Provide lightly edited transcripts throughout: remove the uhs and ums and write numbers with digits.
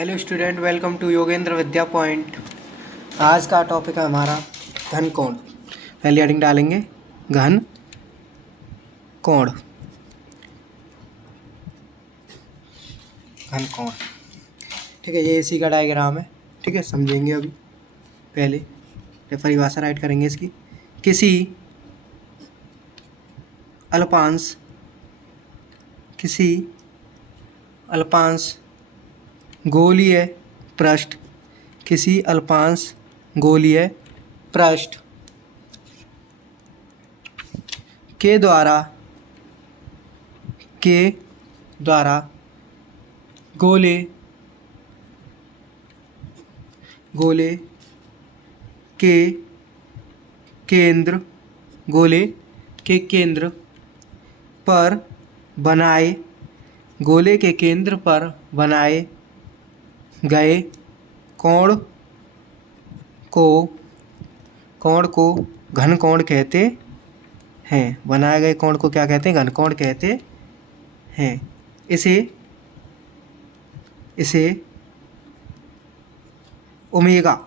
Hello student, welcome to Yogendra Vidya point. आज का topic है हमारा घन कोण। पहले हेडिंग डालेंगे घन कोण। घन कोण, ठीक है। ये इसी का डायग्राम है, ठीक है। समझेंगे अभी। पहले परिभाषा राइट करेंगे इसकी। किसी अल्पांश गोलीय पृष्ठ, किसी अल्पांश गोलीय पृष्ठ के द्वारा गोले के केंद्र पर बनाए गए कोण को घन कोण कहते हैं। बनाए गए कोण को क्या कहते हैं? घन कोण कहते हैं। इसे ओमेगा,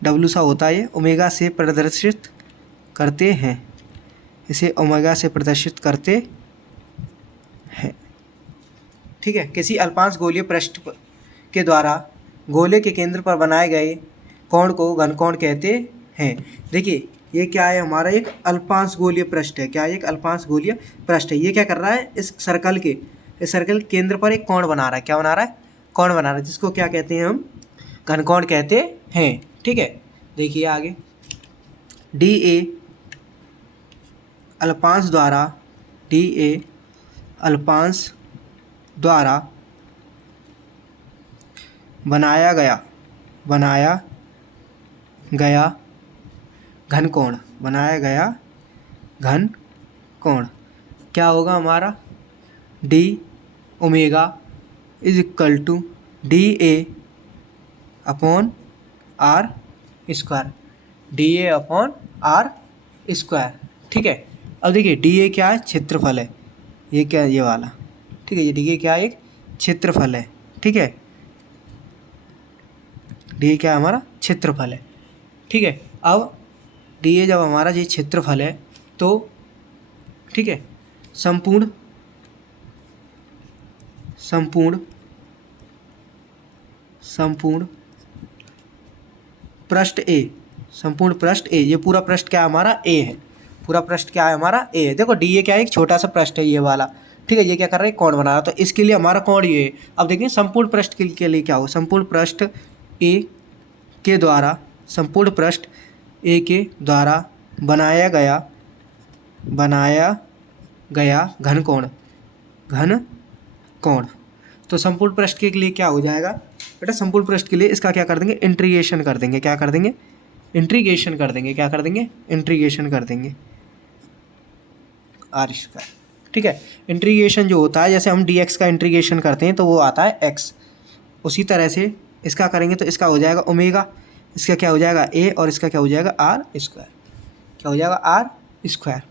डब्लू सा होता है ये, ओमेगा से प्रदर्शित करते हैं। इसे ओमेगा से प्रदर्शित करते हैं, ठीक है। किसी अल्पांश गोलीय पृष्ठ के द्वारा गोले के केंद्र पर बनाए गए कोण को घन कोण कहते हैं। देखिए ये क्या है, हमारा एक अल्पांश गोलीय पृष्ठ है। क्या है? एक अल्पांश गोलीय पृष्ठ है। ये क्या कर रहा है? इस सर्कल के केंद्र पर एक कोण बना रहा है। क्या बना रहा है? कोण बना रहा है, जिसको क्या कहते हैं? हम घन कोण कहते हैं, ठीक है। देखिए आगे, डी ए अल्पांश द्वारा बनाया गया घन कोण क्या होगा हमारा? D omega is equal to d A upon r square, ठीक है। अब देखिए डी ए क्या है? क्षेत्रफल है। ये क्या है? ये वाला, ठीक है। ये डी ए क्या है? एक क्षेत्रफल है, ठीक है। डी ए क्या है? हमारा क्षेत्रफल है, ठीक है। अब डी ए जब हमारा ये क्षेत्रफल है तो ठीक है, संपूर्ण पृष्ठ ए, ये पूरा पृष्ठ क्या है? हमारा ए है। पूरा पृष्ठ क्या है? हमारा ए है। देखो डी ए क्या है? एक छोटा सा पृष्ठ है ये वाला, ठीक है। ये क्या कर रहा है? कोण बना रहा है। तो इसके लिए हमारा कोण ये है। अब देखिए संपूर्ण पृष्ठ के लिए क्या होगा? संपूर्ण पृष्ठ ए के द्वारा बनाया गया घन कोण। तो संपूर्ण पृष्ठ के लिए क्या हो जाएगा बेटा? संपूर्ण पृष्ठ के लिए इसका क्या कर देंगे? इंटीग्रेशन कर देंगे। क्या कर देंगे? इंटीग्रेशन कर देंगे आर स्क्वायर, ठीक है। इंटीग्रेशन जो होता है, जैसे हम डी एक्स का इंटीग्रेशन करते हैं तो वो आता है एक्स, उसी तरह से इसका करेंगे तो इसका हो जाएगा ओमेगा, इसका क्या हो जाएगा? ए, और इसका क्या हो जाएगा? R square. क्या हो जाएगा? आर स्क्वायर,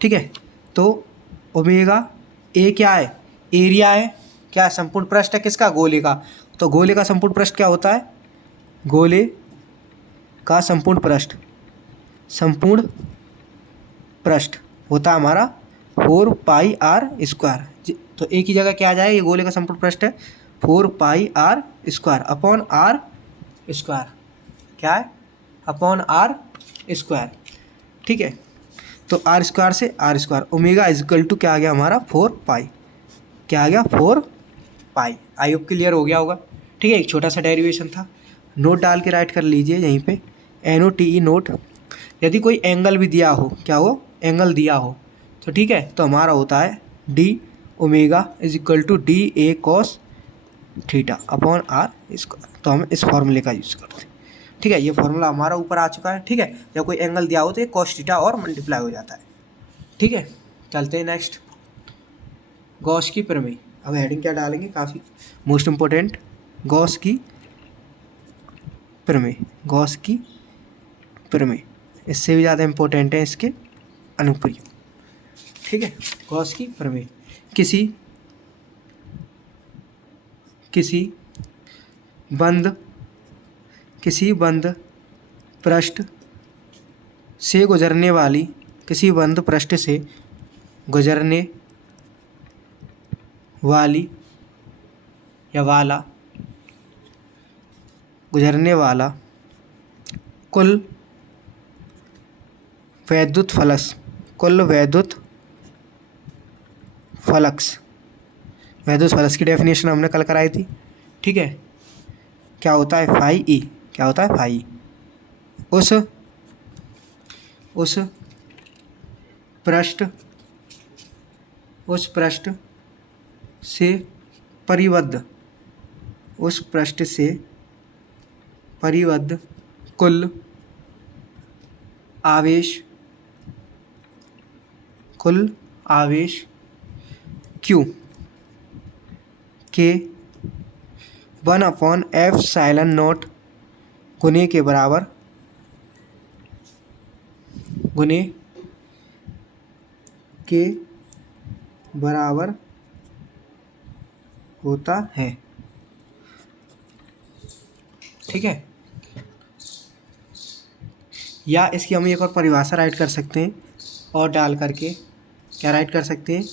ठीक है। तो ओमेगा ए क्या है? एरिया है। क्या है? संपूर्ण पृष्ठ है किसका? गोले का। तो गोले का संपूर्ण पृष्ठ क्या होता है? गोले का संपूर्ण पृष्ठ होता है हमारा 4 पाई आर स्क्वायर। तो एक ही जगह क्या आ जाएगा? ये गोले का संपूर्ण पृष्ठ है 4 pi r square upon r square. क्या है? अपॉन आर स्क्वायर, ठीक है। तो आर स्क्वायर से r square, omega equal to क्या आ गया हमारा? 4 पाई। क्या आ गया? 4 पाई। आई होप क्लियर हो गया होगा, ठीक है। एक छोटा सा डेरिवेशन था, नोट डाल के राइट कर लीजिए यहीं पे, NOTE नोट। यदि कोई एंगल भी दिया हो, क्या हो? एंगल दिया हो तो ठीक है, तो हमारा होता है d omega is equal to d A cos theta upon r square. तो हम इस फॉर्मूले का यूज़ करते हैं, ठीक है। ये फॉर्मूला हमारा ऊपर आ चुका है, ठीक है। जब कोई एंगल दिया हो तो ये कॉस थीटा और मल्टीप्लाई हो जाता है, ठीक है। चलते हैं नेक्स्ट, गॉस की प्रमेय। अब हेडिंग क्या डालेंगे? काफ़ी मोस्ट इम्पोर्टेंट, गॉस की प्रमेय। इससे भी ज़्यादा इम्पोर्टेंट है इसके अनुप्रयोग, ठीक है। गॉस की प्रमेय, किसी बंद किसी बंद पृष्ठ से गुजरने वाली, किसी बंद पृष्ठ से गुजरने वाली या वाला, गुजरने वाला कुल वैद्युत फ्लक्स, कुल वैद्युत फ्लक्स, वैद्युत फ्लक्स की डेफिनेशन हमने कल कराई थी। ठीक है, क्या होता है फाई ई, क्या होता है फाई, उस पृष्ठ से परिबद्ध, उस पृष्ठ से परिबद्ध कुल आवेश Q के 1/ε0 गुने के बराबर, गुने के बराबर होता है। ठीक है, या इसकी हम एक और परिभाषा राइट कर सकते हैं, और डाल करके क्या राइट कर सकते हैं,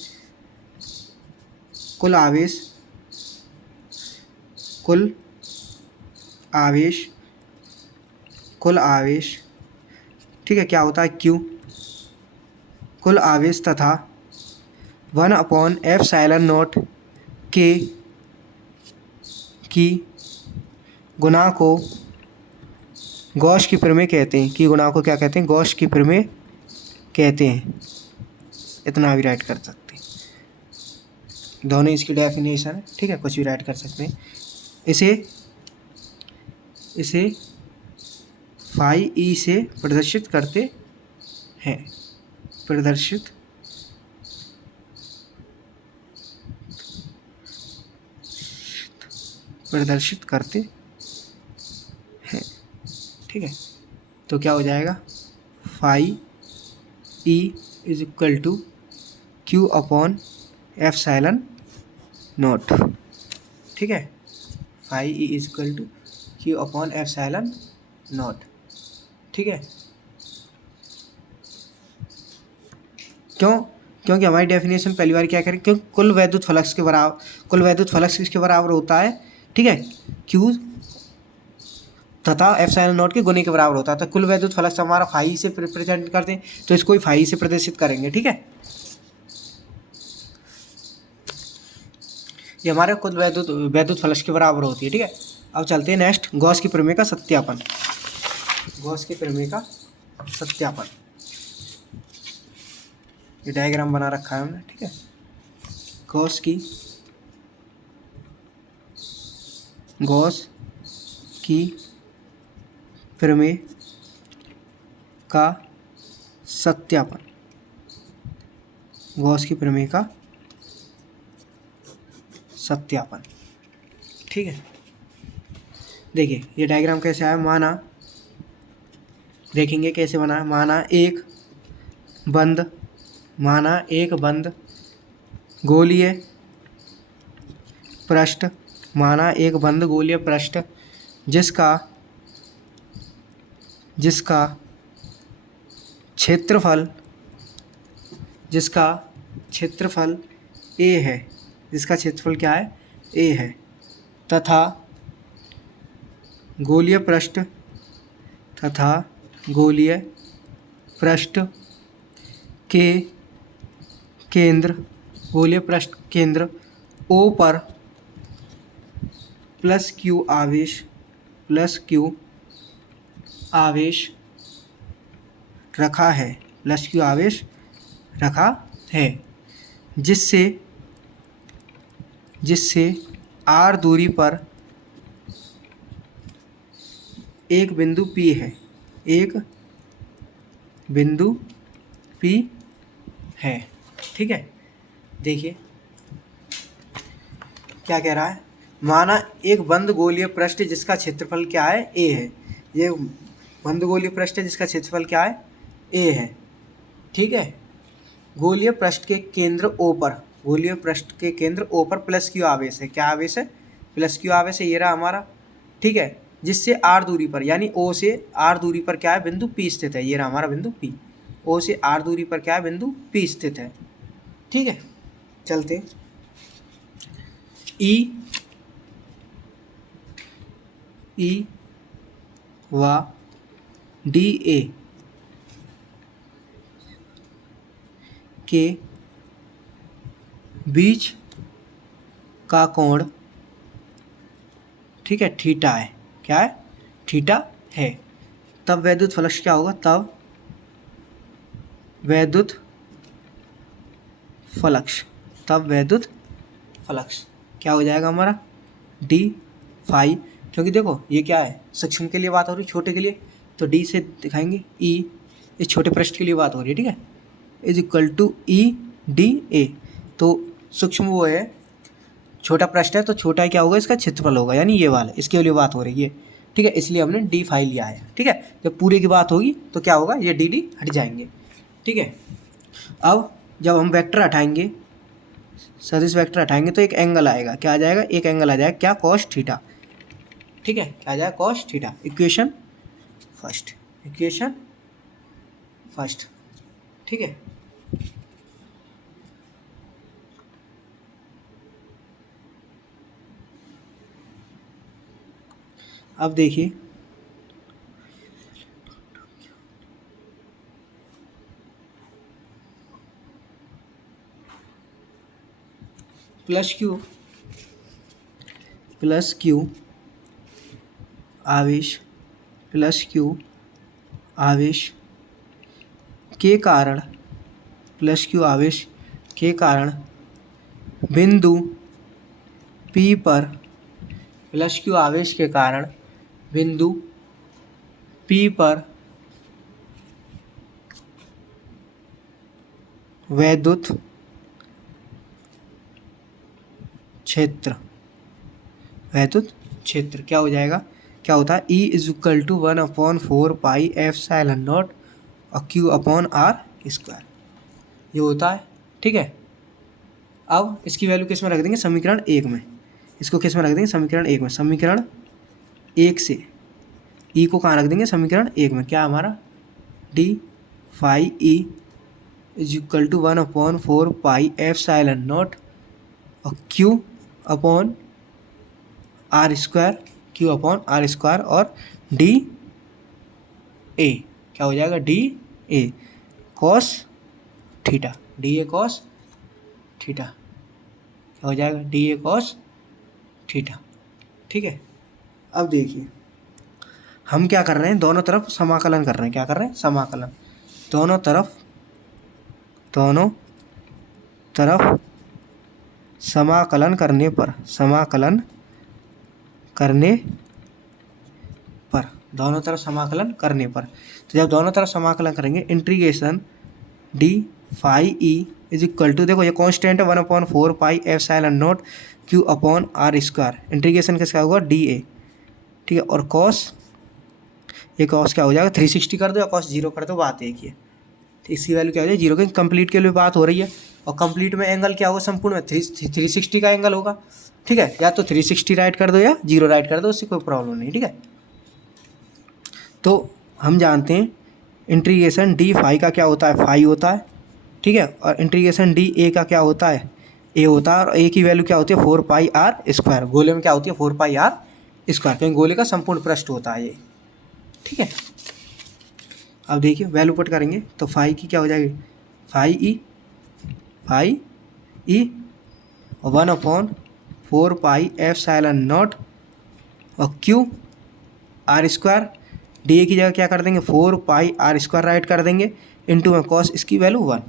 कुल आवेश, ठीक है, क्या होता है Q, कुल आवेश तथा 1/ε0 के की गुणा को गॉस की प्रमेय कहते हैं, कि गुणा को क्या कहते हैं, गॉस की प्रमेय कहते हैं। इतना भी राइट कर सकते हैं, दोनों इसकी डेफिनेशन है। ठीक है, कुछ भी राइट कर सकते हैं। इसे फाई ई से प्रदर्शित करते हैं, प्रदर्शित करते हैं। ठीक है, तो क्या हो जाएगा, phi E is equal to Q/ε0। ठीक है, phi E is equal to Q/ε0। ठीक है, क्योंकि हमारी डेफिनेशन पहली बार क्या करें, क्योंकि कुल वैद्युत फ्लक्स के बराबर, कुल वैद्युत फ्लक्स किसके बराबर होता है, ठीक है, Q तथा ε0 के गुने के बराबर होता है। तो कुल वैद्युत फ्लक्स हमारा फाई से रिप्रेजेंट करते हैं, तो इसको ही फाई से प्रदर्शित करेंगे। ठीक है, ये हमारे कुल वैद्युत फ्लक्स के बराबर होती है। ठीक है, अब चलते हैं नेक्स्ट, गॉस की प्रमेय का सत्यापन। गॉस की प्रमेय का सत्यापन, ये डायग्राम बना रखा है हमने। ठीक है, गॉस की प्रमेय का सत्यापन, गॉस की प्रमेय का सत्यापन। ठीक है, देखिए ये डायग्राम कैसे आया, माना, देखेंगे कैसे बना है। माना एक बंद गोलीय पृष्ठ, माना एक बंद गोलीय पृष्ठ जिसका क्षेत्रफल A है, जिसका क्षेत्रफल क्या है, A है, तथा गोलीय पृष्ठ के केंद्र O पर प्लस Q आवेश रखा है, जिससे R दूरी पर एक बिंदु P है। ठीक है, देखिए क्या कह रहा है, माना एक बंद गोलीय पृष्ठ जिसका क्षेत्रफल क्या है, A है। ये बंद गोलीय पृष्ठ जिसका क्षेत्रफल क्या है, A है। ठीक है, गोलीय पृष्ठ के केंद्र O पर प्लस Q आवेश है। क्या आवेश है, प्लस Q आवेश है। ये रहा हमारा ठीक है, जिससे आर दूरी पर, यानी ओ से आर दूरी पर क्या है, बिंदु पी स्थित है। ये रहा हमारा बिंदु पी, ओ से आर दूरी पर क्या है, बिंदु पी स्थित है। ठीक है, चलते। ई व डी ए के बीच का कोण, ठीक है, थीटा है। क्या है, थीटा है। तब वैद्युत फ्लक्स क्या होगा, तब वैद्युत फ्लक्स, तब वैद्युत फ्लक्स क्या हो जाएगा हमारा, डी फाई। क्योंकि देखो ये क्या है, सूक्ष्म के लिए बात हो रही है, छोटे के लिए तो डी से दिखाएंगे ई, इस छोटे पृष्ठ के लिए बात हो रही है, ठीक है, is equal to E d A. तो सूक्ष्म वो है, छोटा पृष्ठ है तो छोटा क्या होगा, इसका क्षेत्रफल होगा, यानी ये वाला, इसके लिए बात हो रही है। ठीक है, इसलिए हमने डी फाई लिया है। ठीक है, जब पूरे की बात होगी तो क्या होगा, ये डी डी हट जाएंगे। ठीक है, अब जब हम वेक्टर हटाएंगे, सदिश वेक्टर हटाएंगे तो एक एंगल आएगा। क्या आ जाएगा, एक एंगल आ जाएगा, क्या, कॉस थीटा। ठीक है, क्या आ जाएगा, cos theta. Equation first, equation first. ठीक है, अब देखिए प्लस क्यू आवेश, प्लस क्यू आवेश के कारण, प्लस क्यू आवेश के कारण बिंदु P पर, प्लस क्यू आवेश के कारण बिंदु P पर वैद्युत क्षेत्र, वैद्युत क्षेत्र क्या हो जाएगा, क्या होता है, E इज इक्वल टू 1/4πε0 और Q/r², ये होता है। ठीक है, अब इसकी वैल्यू किस में रख देंगे, समीकरण 1 में। इसको किस में रख देंगे, समीकरण 1 में। समीकरण 1 से E को कहाँ रख देंगे, समीकरण 1 में। क्या हमारा, D phi E is equal to 1/4πε0 और Q/r² और डी ए क्या हो जाएगा, D A cos theta, D A cos theta क्या हो जाएगा, डी ए कॉस थीटा। ठीक है, अब देखिए हम क्या कर रहे हैं, दोनों तरफ समाकलन कर रहे हैं। क्या कर रहे हैं, समाकलन, दोनों तरफ समाकलन करने पर, समाकलन करने पर, दोनों तरफ समाकलन करने पर। तो जब दोनों तरफ समाकलन करेंगे, integration d phi E is equal to, देखो ये कांस्टेंट है, 1/4πε0 Q/r²। इंटीग्रेशन किसका होगा, डी ए। ठीक है, और कॉस, ये कॉस क्या हो जाएगा, 360 कर दो या कॉस 0 कर दो, बात एक ही है। तो इसकी वैल्यू क्या हो जाएगी, 0 की। कंप्लीट के लिए बात हो रही है, और कंप्लीट में एंगल क्या होगा, संपूर्ण में 360 का एंगल होगा। ठीक है, या तो 360 राइट कर दो या 0 राइट कर दो, उससे कोई प्रॉब्लम नहीं। ठीक है, तो हम जानते हैं इंटीग्रेशन डी फाई का क्या होता है, फाई होता है। ठीक है, और इंटीग्रेशन डी ए का क्या होता है, ए होता है। और ए की वैल्यू क्या होती है, 4πr²। गोले में क्या होती है, 4πr², क्योंकि गोले का संपूर्ण पृष्ठ होता है ये। ठीक है, अब देखिए वैल्यू पुट करेंगे तो फाई की क्या हो जाएगी, फाई ई 1/4πε0 और Q/r²। डी ए की जगह क्या कर देंगे, 4πr² राइट कर देंगे, इंटू में कॉस, इसकी वैल्यू 1,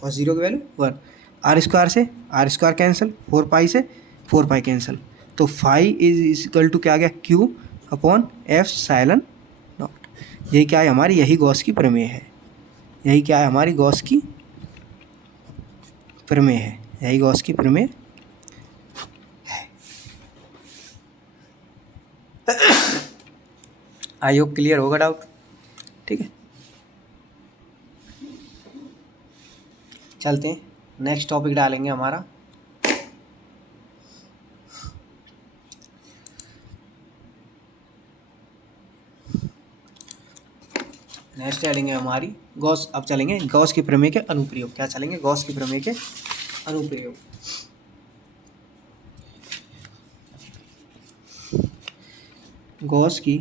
कॉस 0 की वैल्यू 1। r² से r² कैंसिल, 4π से 4π कैंसिल, तो फाई इज इक्वल टू क्या आ गया, Q/ε0। यही क्या है हमारी, यही गॉस की प्रमेय है। यही क्या है हमारी, गॉस की प्रमेय है। यही गॉस की प्रमेय है। आई होप क्लियर होगा डाउट। ठीक है, चलते हैं नेक्स्ट टॉपिक डालेंगे हमारा नेक्स्ट चलेंगे हमारी गॉस, अब चलेंगे गॉस की प्रमेय के अनुप्रयोग। क्या चलेंगे? गॉस की प्रमेय के अनुप्रयोग। गॉस की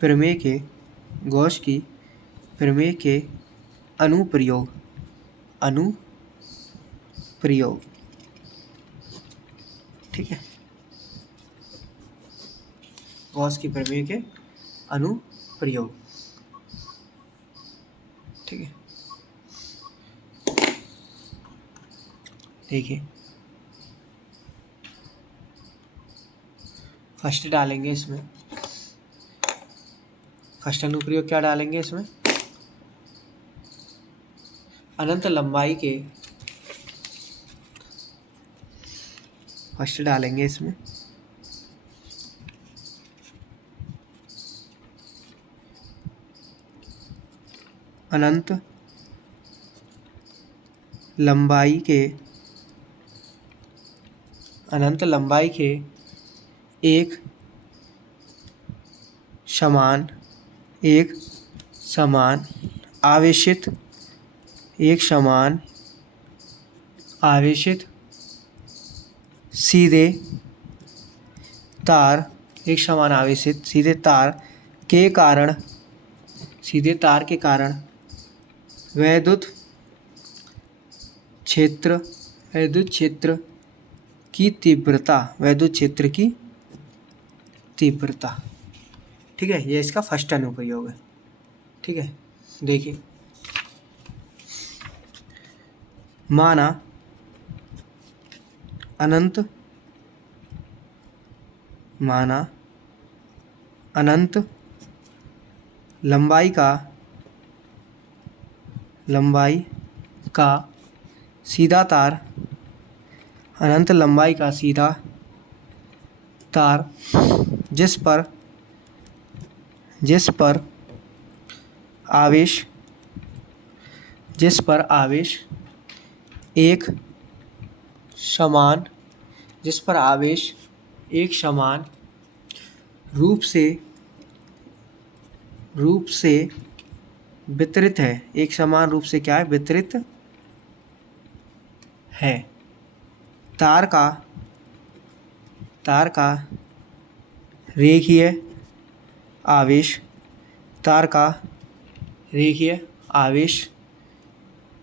प्रमेय के गॉस की प्रमेय के अनुप्रयोग ठीक है। गॉस की प्रमेय के अनुप्रयोग, ठीक है। देखिए फर्स्ट डालेंगे इसमें, फर्स्ट अनुप्रयोग क्या डालेंगे इसमें? अनंत लंबाई के, फर्स्ट डालेंगे इसमें अनंत लंबाई के एक समान आवेशित सीधे तार के कारण विद्युत क्षेत्र की तीव्रता, ठीक है। ये इसका फर्स्ट अनुप्रयोग है, ठीक है। देखिए माना अनंत लंबाई का सीधा तार, अनंत लंबाई का सीधा तार जिस पर आवेश एक समान रूप से वितरित है, एक समान रूप से क्या है? वितरित है। तार का रेखीय आवेश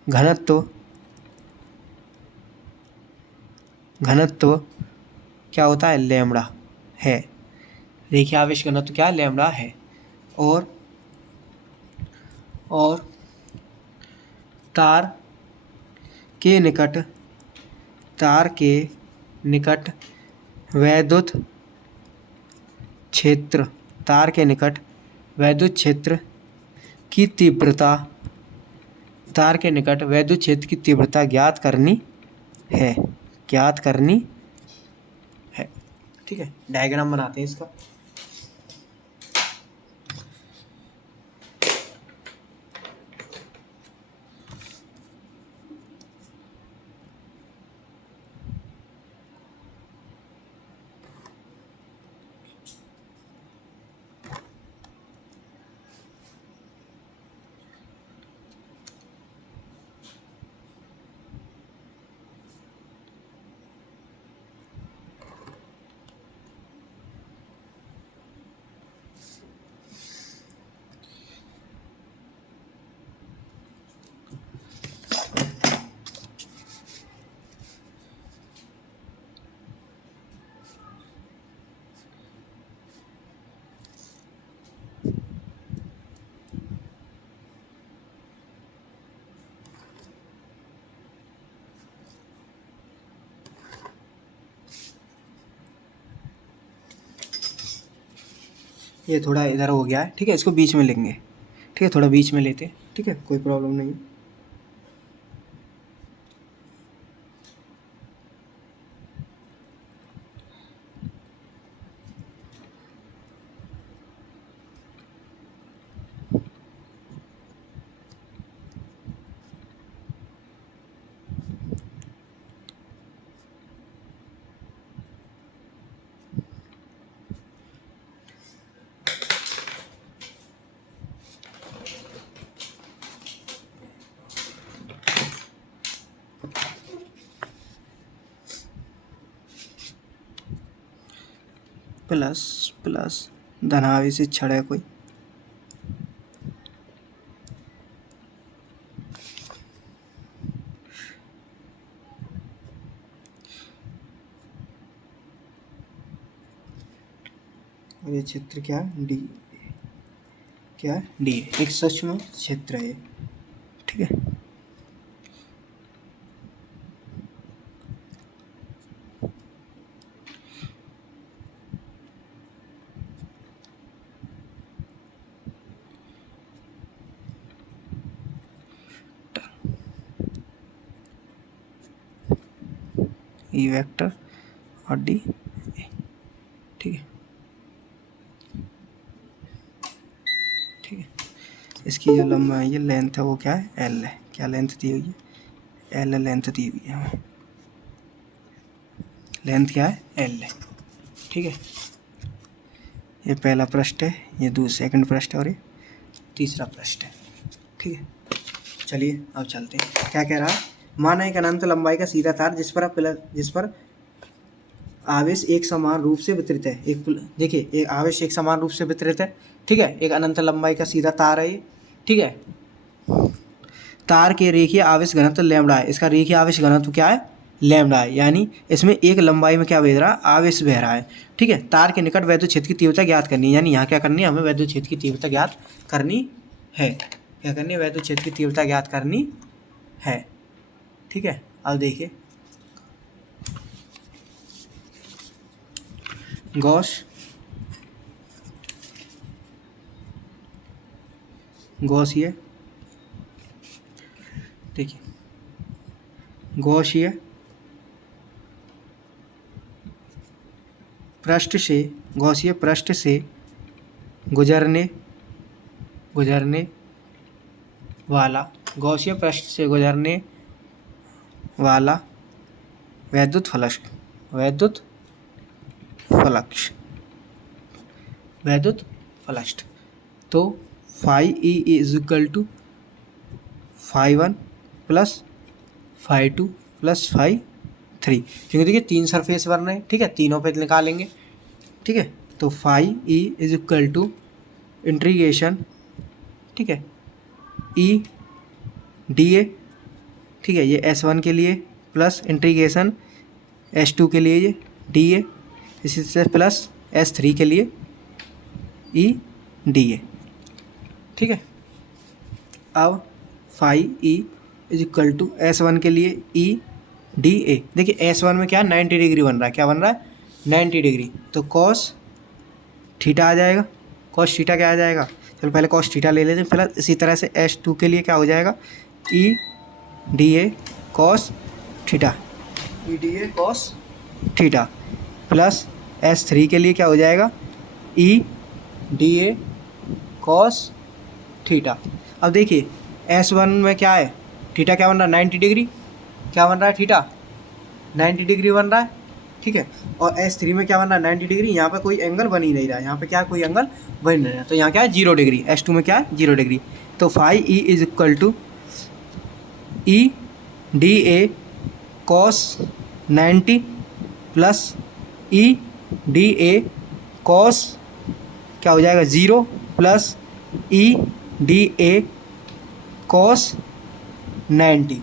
घनत्व क्या होता है? लैम्ब्डा है। रेखीय आवेश घनत्व क्या है? लैम्ब्डा है। और तार के निकट वैद्युत क्षेत्र की तीव्रता ज्ञात करनी है, ठीक है। डायग्राम बनाते हैं इसका। ये थोड़ा इधर हो गया है, ठीक है। इसको बीच में लेंगे, ठीक है। थोड़ा बीच में लेते हैं, ठीक है, कोई प्रॉब्लम नहीं है। प्लस प्लस धनावेशी छड़ है कोई, और ये क्षेत्र क्या है, डी, क्या है, डी, एक सूक्ष्म क्षेत्र है, ठीक है। ई वेक्टर और डी, ठीक है, ठीक है। इसकी जो लंबाई है, लेंथ है, वो क्या है, एल है। क्या लेंथ दी हुई है, एल लेंथ दी हुई है हमें, लेंथ क्या है, एल है, ठीक है। ये पहला पृष्ठ है, ये सेकंड पृष्ठ है, और ये तीसरा पृष्ठ है, ठीक है। चलिए अब चलते हैं, क्या कह रहा है। माना एक अनंत लंबाई का सीधा तार जिस पर आवेश एक समान रूप से वितरित है। देखिए, एक आवेश एक समान रूप से वितरित है, ठीक है। एक अनंत लंबाई का सीधा तार है ये, ठीक है। तार के रेखीय आवेश घनत्व लैम्बडा है। इसका रेखीय आवेश घनत्व क्या है, लैम्बडा है, यानी इसमें एक लंबाई में क्या बह रहा है, आवेश बह रहा है, ठीक है। तार के निकट वैद्युत क्षेत्र की तीव्रता ज्ञात करनी है, यानी यहाँ क्या करनी है, हमें वैद्युत क्षेत्र की तीव्रता ज्ञात करनी है। क्या करनी है, वैद्युत क्षेत्र की तीव्रता ज्ञात करनी है, ठीक है। अब देखिए, गॉसिय, देखिए गॉसिय पृष्ठ से गुजरने वाला, गॉसिय पृष्ठ से गुजरने वाला वैद्युत फ्लक्स, तो phi E is equal to phi 1 plus phi 2 plus phi 3, क्योंकि देखिए 3 सरफेस बन रहे हैं, ठीक है, तीनों पे निकालेंगे, ठीक है। तो phi E is equal to integration, ठीक है, ई डी ए, ठीक है, ये S1 के लिए प्लस इंटीग्रेशन S2 के लिए ये डी ए, इसी से प्लस S3 के लिए ई डी ए, ठीक है। अब phi E is equal to S1 के लिए ई डी ए, देखिए S1 में क्या 90 डिग्री बन रहा है, क्या बन रहा है, 90 डिग्री, तो कॉस थीटा आ जाएगा। कॉस थीटा क्या आ जाएगा, चलो पहले कॉस थीटा ले लेते हैं, फिर इसी तरह से S2 के लिए क्या हो जाएगा, ई d A cos theta, E d A cos theta, plus S3 के लिए क्या हो जाएगा, ई डी ए कॉस थीटा। अब देखिए S1 में क्या है, थीटा क्या बन रहा है, 90 डिग्री, क्या बन रहा है, थीटा 90 डिग्री बन रहा है, ठीक है। और S3 में क्या बन रहा है, 90 डिग्री, यहाँ पे कोई एंगल बन ही नहीं रहा है, यहाँ पे क्या कोई एंगल बन नहीं रहा, तो यहाँ क्या है 0 डिग्री, S2 में क्या है 0 डिग्री। तो phi E is equal to E d A cos 90 plus E d A cos क्या हो जाएगा 0 plus E d A cos 90,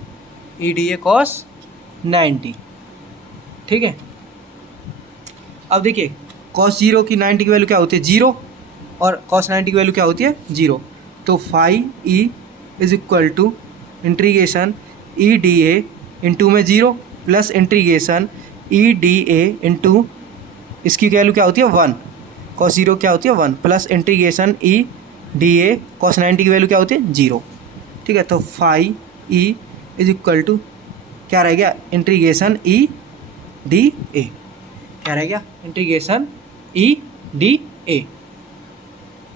E d A cos 90, ठीक है। अब देखिए कॉस 0 की 90 की वैल्यू क्या होती है 0, और कॉस 90 की वैल्यू क्या होती है 0, तो phi E is equal to integration E d A into में 0 plus integration E d A into इसकी वैल्यू क्या होती है 1, कॉस 0 क्या होती है 1 plus integration E d A cos 90 की वैल्यू क्या होती है 0, ठीक है। तो phi E is equal to क्या रह गया, इंटीग्रेशन ई डी ए, क्या रह गया, इंटीग्रेशन ई डी ए,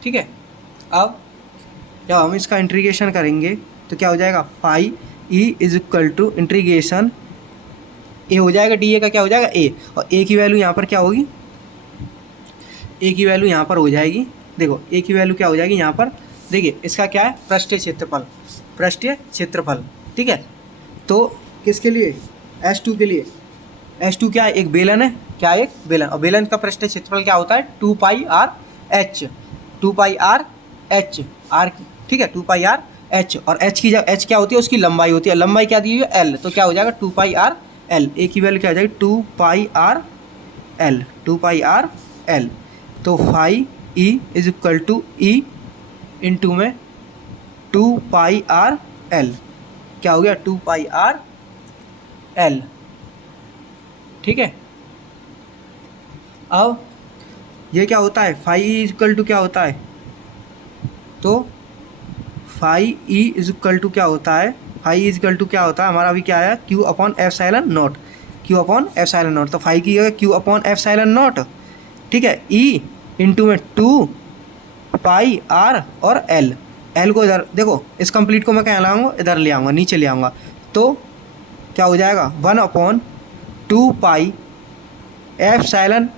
ठीक है। अब जब हम इसका इंटीग्रेशन करेंगे तो क्या हो जाएगा, phi E is equal to integration A हो जाएगा, डी ए का क्या हो जाएगा ए, और ए की वैल्यू यहाँ पर क्या होगी, ए की वैल्यू यहाँ पर हो जाएगी, देखो ए की वैल्यू क्या हो जाएगी यहाँ पर, देखिए इसका क्या है पृष्ठीय क्षेत्रफल, ठीक है। तो किसके लिए, S2 के लिए, S2 क्या है, एक बेलन है, क्या एक बेलन, और बेलन का पृष्ठ क्षेत्रफल क्या होता है 2 pi R H, 2 pi R H R, ठीक है 2 पाई आर एच, और एच की जगह एच क्या होती है उसकी लंबाई होती है, लंबाई क्या दी हुई है एल, तो क्या हो जाएगा 2 पाई आर एल, ए की वैल्यू क्या हो जाएगी 2 pi r l, 2 pi r l. तो phi E is equal to E into में 2 पाई आर एल, क्या हो गया 2 पाई आर एल, ठीक है। अब ये क्या होता है फाई ई इक्वल टू क्या होता है, तो phi E is equal to क्या होता है, फाई इज इक्वल टू क्या होता है हमारा अभी क्या आया Q upon epsilon not, Q upon epsilon not, तो फाई की जगह क्यू अपॉन एप्सिलॉन नॉट, ठीक है, ई इंटू में 2 पाई आर और एल, एल को इधर देखो, इस कंप्लीट को मैं क्या लाऊंगा इधर ले आऊँगा, नीचे ले आऊँगा, तो क्या हो जाएगा 1/2 पाई एप्सिलॉन,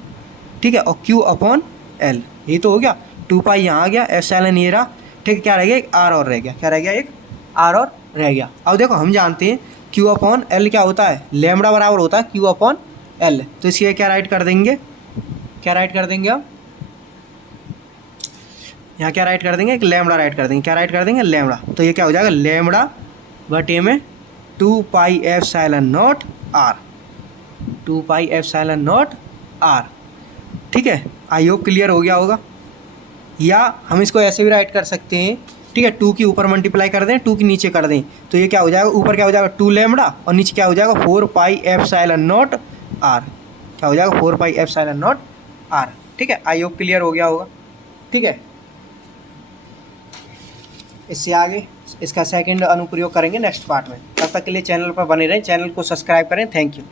ठीक है, और क्यू अपॉन एल, ये तो हो गया 2 पाई यहाँ आ गया, एप्सिलॉन ये रहा, ठीक है, क्या रह गया एक आर और रह गया, क्या रह गया एक आर और रह गया। अब देखो हम जानते हैं क्यू अपॉन एल क्या होता है, लैम्बडा बराबर होता है क्यू अपॉन एल, तो इसलिए क्या राइट कर देंगे, क्या राइट कर देंगे हम यहाँ क्या राइट कर देंगे, एक लैम्बडा राइट कर देंगे, क्या राइट कर देंगे लैम्बडा, तो ये क्या हो जाएगा लैम्बडा बटे में 2 pi epsilon naught r, 2 pi epsilon naught r, ठीक है। आई होप क्लियर हो गया होगा। या हम इसको ऐसे भी राइट कर सकते हैं, ठीक है, 2 की ऊपर मल्टीप्लाई कर दें 2 की नीचे कर दें, तो ये क्या हो जाएगा ऊपर क्या हो जाएगा 2 लैम्बडा और नीचे क्या हो जाएगा 4 पाई एप्सिलॉन नॉट आर, क्या हो जाएगा 4 पाई एप्सिलॉन नॉट आर, ठीक है। आई होप क्लियर हो गया होगा, ठीक है। इससे आगे इसका सेकंड अनुप्रयोग करेंगे नेक्स्ट पार्ट में, तब तक के लिए चैनल पर बने रहें, चैनल को सब्सक्राइब करें, थैंक यू।